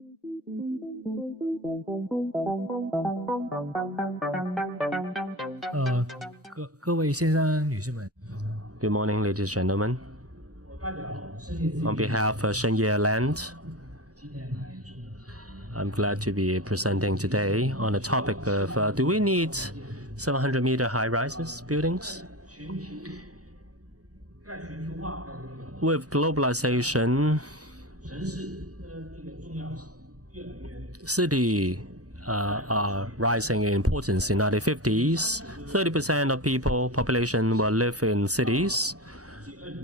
Good morning, ladies and gentlemen. On behalf of Shenzhen Land, I'm glad to be presenting today on the topic of do we need 700-meter high-rises buildings? With globalization, cities are rising in importance. In the 1950s, 30% of population will live in cities.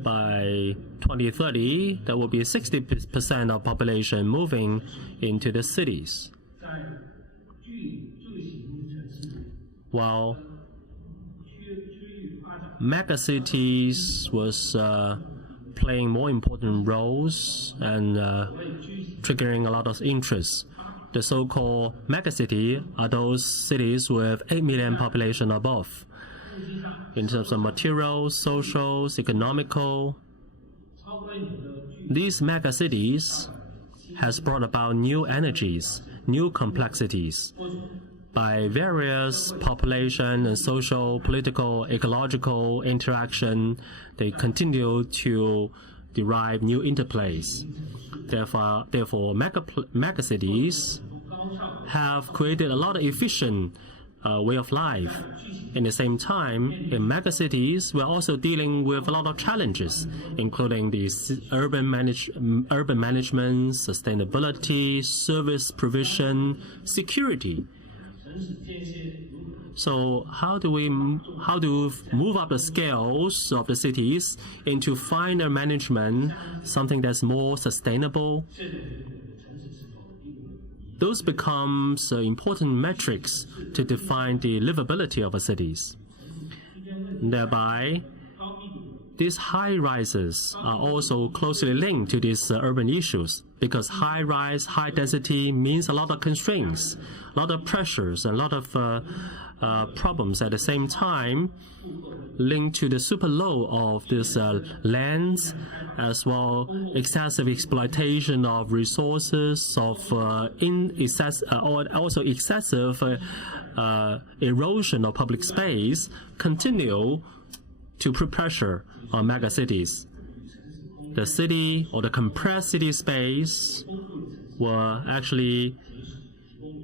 By 2030, there will be 60% of population moving into the cities. While megacities was playing more important roles and triggering a lot of interest. The so-called megacity are those cities with 8 million population above. In terms of materials, socials, economical, these megacities has brought about new energies, new complexities. By various population and social, political, ecological interaction, they continue to derive new interplays. Therefore, megacities have created a lot of efficient way of life. In the same time, in megacities, we're also dealing with a lot of challenges, including the urban management, sustainability, service provision, security. So how do we move up the scales of the cities into finer management, something that's more sustainable? Those becomes important metrics to define the livability of cities. Thereby, these high rises are also closely linked to these urban issues, because high rise, high density means a lot of constraints, a lot of pressures, and a lot of problems at the same time, linked to the super low of these lands, as well excessive exploitation of resources, of also excessive erosion of public space, continue to put pressure on megacities. The city or the compressed city space were actually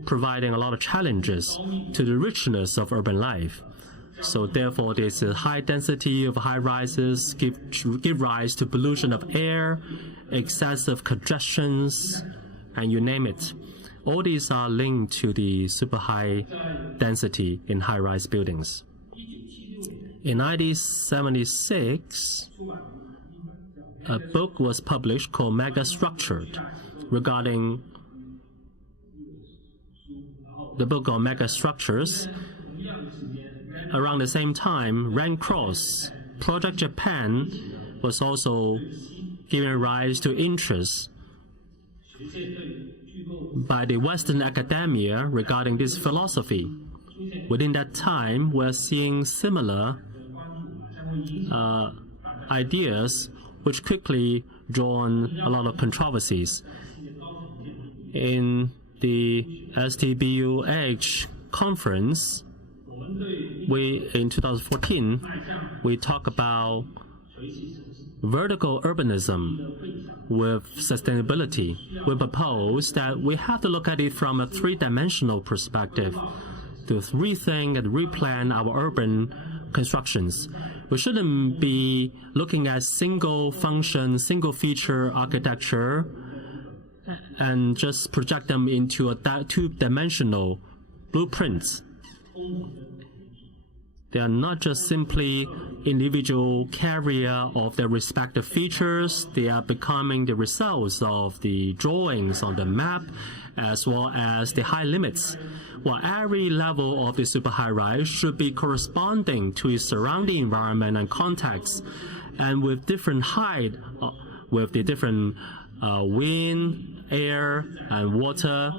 providing a lot of challenges to the richness of urban life. So therefore, this high density of high rises give rise to pollution of air, excessive congestions, and you name it. All these are linked to the super high density in high-rise buildings. In 1976, a book was published called Megastructures regarding the book on megastructures. Around the same time, Red Cross Project Japan was also giving rise to interest by the Western academia regarding this philosophy. Within that time, we're seeing similar ideas which quickly drawn a lot of controversies. In the CTBUH conference, in 2014, we talk about vertical urbanism with sustainability. We propose that we have to look at it from a three-dimensional perspective to rethink and replan our urban constructions. We shouldn't be looking at single function, single feature architecture and just project them into a two-dimensional blueprints. They are not just simply individual carrier of their respective features. They are becoming the results of the drawings on the map as well as the high limits. While every level of the super high rise should be corresponding to its surrounding environment and context, and with different height, with the different wind, air, and water,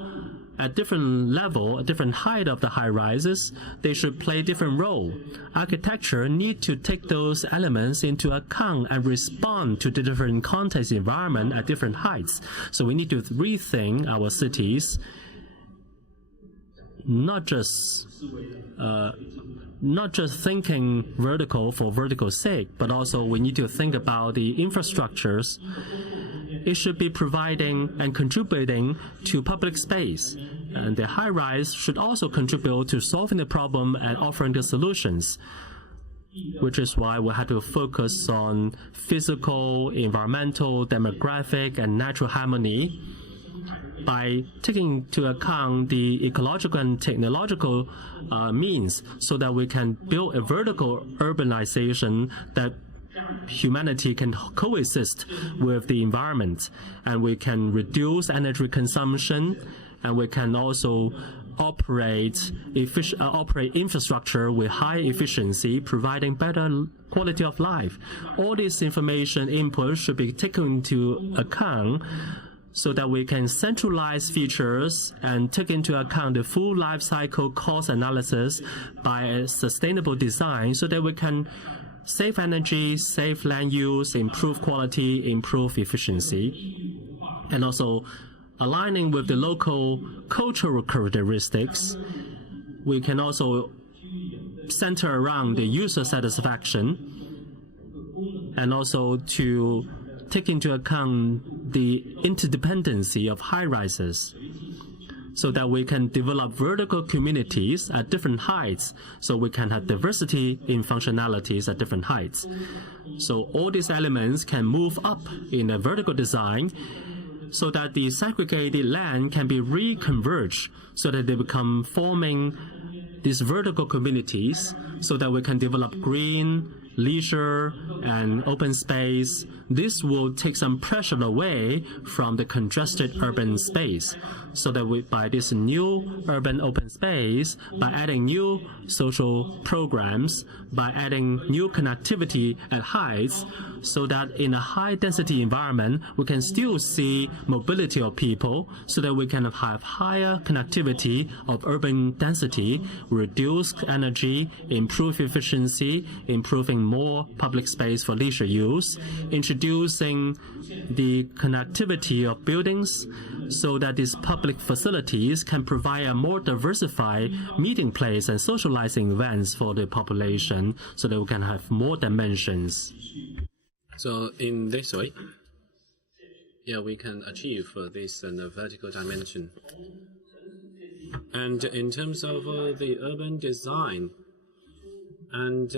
at different level, at different height of the high rises, they should play different role. Architecture need to take those elements into account and respond to the different context environment at different heights. So we need to rethink our cities, not just thinking vertical for vertical's sake, but also we need to think about the infrastructures. It should be providing and contributing to public space. And the high-rise should also contribute to solving the problem and offering the solutions, which is why we have to focus on physical, environmental, demographic, and natural harmony by taking into account the ecological and technological means, so that we can build a vertical urbanization that humanity can coexist with the environment, and we can reduce energy consumption, and we can also operate infrastructure with high efficiency, providing better quality of life. All this information input should be taken into account so that we can centralize features and take into account the full life cycle cost analysis by a sustainable design, so that we can save energy, save land use, improve quality, improve efficiency, and also aligning with the local cultural characteristics. We can also center around the user satisfaction, and also to take into account the interdependency of high-rises, so that we can develop vertical communities at different heights, so we can have diversity in functionalities at different heights. So all these elements can move up in a vertical design, so that the segregated land can be reconverged, so that they become forming these vertical communities, so that we can develop green, leisure, and open space. This will take some pressure away from the congested urban space, so that by this new urban open space, by adding new social programs, by adding new connectivity at heights, so that in a high-density environment, we can still see mobility of people, so that we can have higher connectivity of urban density, reduce energy, improve efficiency, improving more public space for leisure use, introducing the connectivity of buildings, so that these public facilities can provide a more diversified meeting place and socializing events for the population, so that we can have more dimensions. So in this way, we can achieve this vertical dimension. And in terms of the urban design, and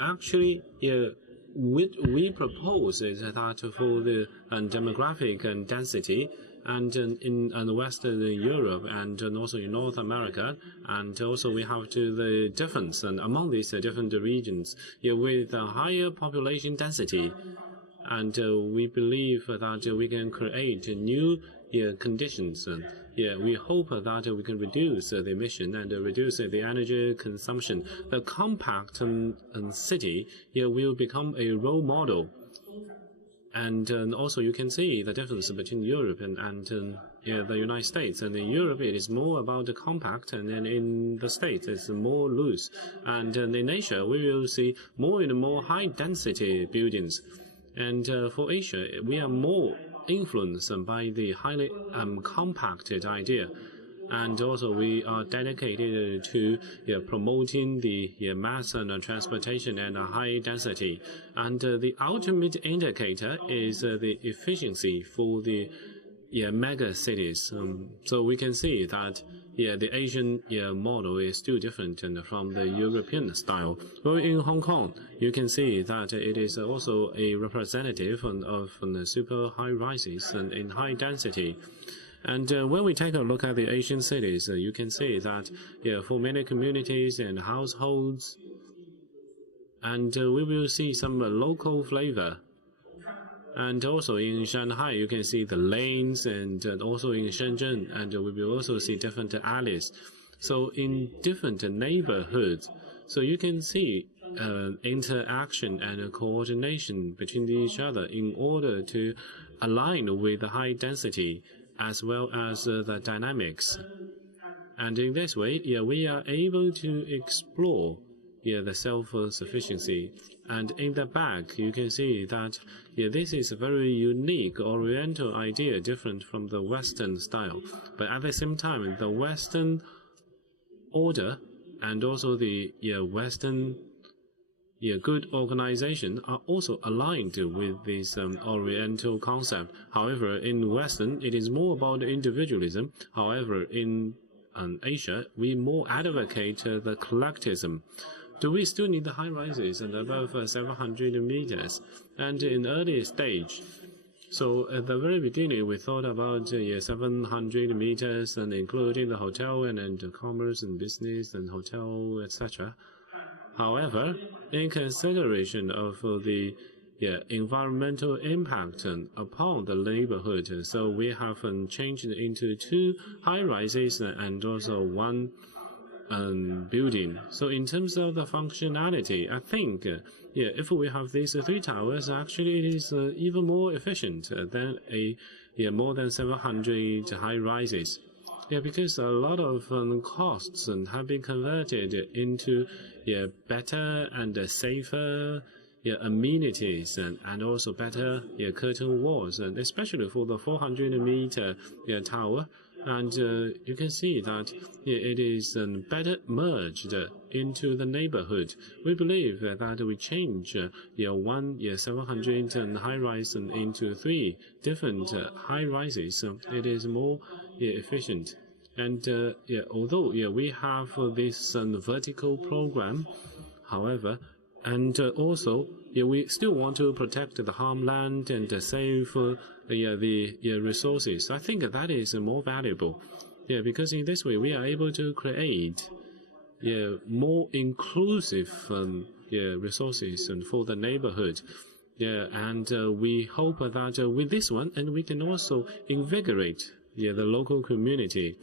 actually, what we propose is that for the demographic and density, and in Western Europe, and also in North America, and also we have the difference and among these different regions with a higher population density, and we believe that we can create new conditions. We hope that we can reduce the emission and reduce the energy consumption. The compact city will become a role model. And also you can see the difference between Europe and the United States. And in Europe it is more about the compact, and then in the States it's more loose. And in Asia we will see more and more high-density buildings. And for Asia we are more influenced by the highly compacted idea. And also we are dedicated to promoting the mass and transportation and high density. And the ultimate indicator is the efficiency for the mega cities. So we can see that the Asian model is still different from the European style. Well, in Hong Kong, you can see that it is also a representative of the super high rises and in high density. And when we take a look at the Asian cities, you can see that for many communities and households, and we will see some local flavor. And also in Shanghai, you can see the lanes, and also in Shenzhen, and we will also see different alleys. So in different neighborhoods, so you can see interaction and coordination between each other in order to align with the high density as well as the dynamics. And in this way, we are able to explore the self-sufficiency. And in the back, you can see that this is a very unique Oriental idea, different from the Western style. But at the same time, the Western order and also the Western good organization are also aligned with this Oriental concept. However, in Western, it is more about individualism. However, in Asia, we more advocate the collectivism. Do we still need the high rises and above 700 meters? And in early stage, so at the very beginning, we thought about 700 meters and including the hotel and commerce and business and hotel, etc. However, in consideration of the environmental impact upon the neighborhood, so we have changed into 2 high rises and also 1 building. So in terms of the functionality, I think if we have these 3 towers, actually it is even more efficient than more than 700 high rises. Because a lot of costs have been converted into better and safer amenities and also better curtain walls, and especially for the 400-meter tower. And you can see that it is better merged into the neighborhood. We believe that we change 1 700 high-rise into 3 different high-rises. So it is more efficient. And although we have this vertical program, however, and also we still want to protect the farmland and save the resources. I think that is more valuable. Because in this way we are able to create more inclusive resources for the neighborhood. And we hope that with this one, and we can also invigorate the local community.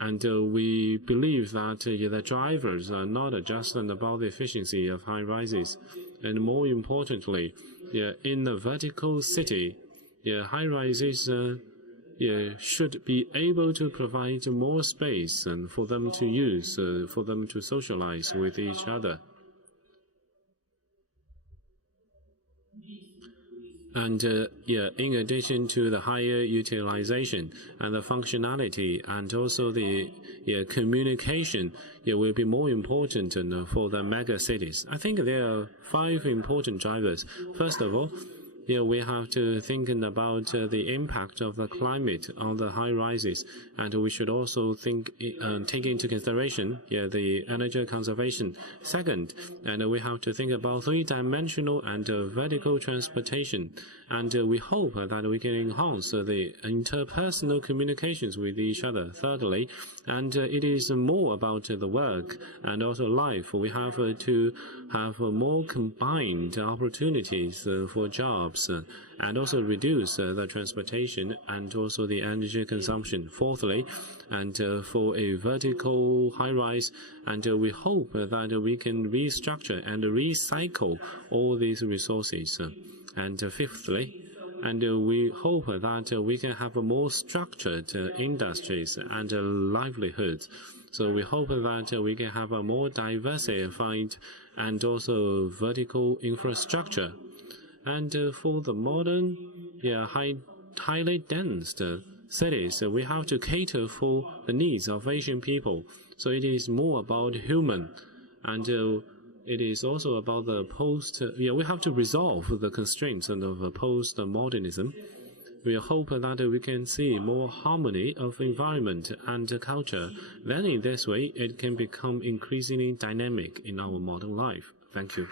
And we believe that the drivers are not just about the efficiency of high rises, and more importantly, in the vertical city, high rises should be able to provide more space and for them to use, for them to socialize with each other. And in addition to the higher utilization and the functionality and also the communication, will be more important for the mega cities. I think there are 5 important drivers. First of all, we have to think about the impact of the climate on the high rises, and we should also take into consideration the energy conservation. Second, and we have to think about 3-dimensional and vertical transportation, and we hope that we can enhance the interpersonal communications with each other. Thirdly, and it is more about the work and also life. We have to have more combined opportunities for jobs and also reduce the transportation and also the energy consumption. Fourthly, and for a vertical high-rise, and we hope that we can restructure and recycle all these resources. And fifthly, and we hope that we can have more structured industries and livelihoods. So we hope that we can have a more diversified and also vertical infrastructure. And for the modern, highly dense cities, we have to cater for the needs of Asian people. So it is more about human, and it is also about the we have to resolve the constraints of post-modernism. We hope that we can see more harmony of environment and culture. Then in this way, it can become increasingly dynamic in our modern life. Thank you.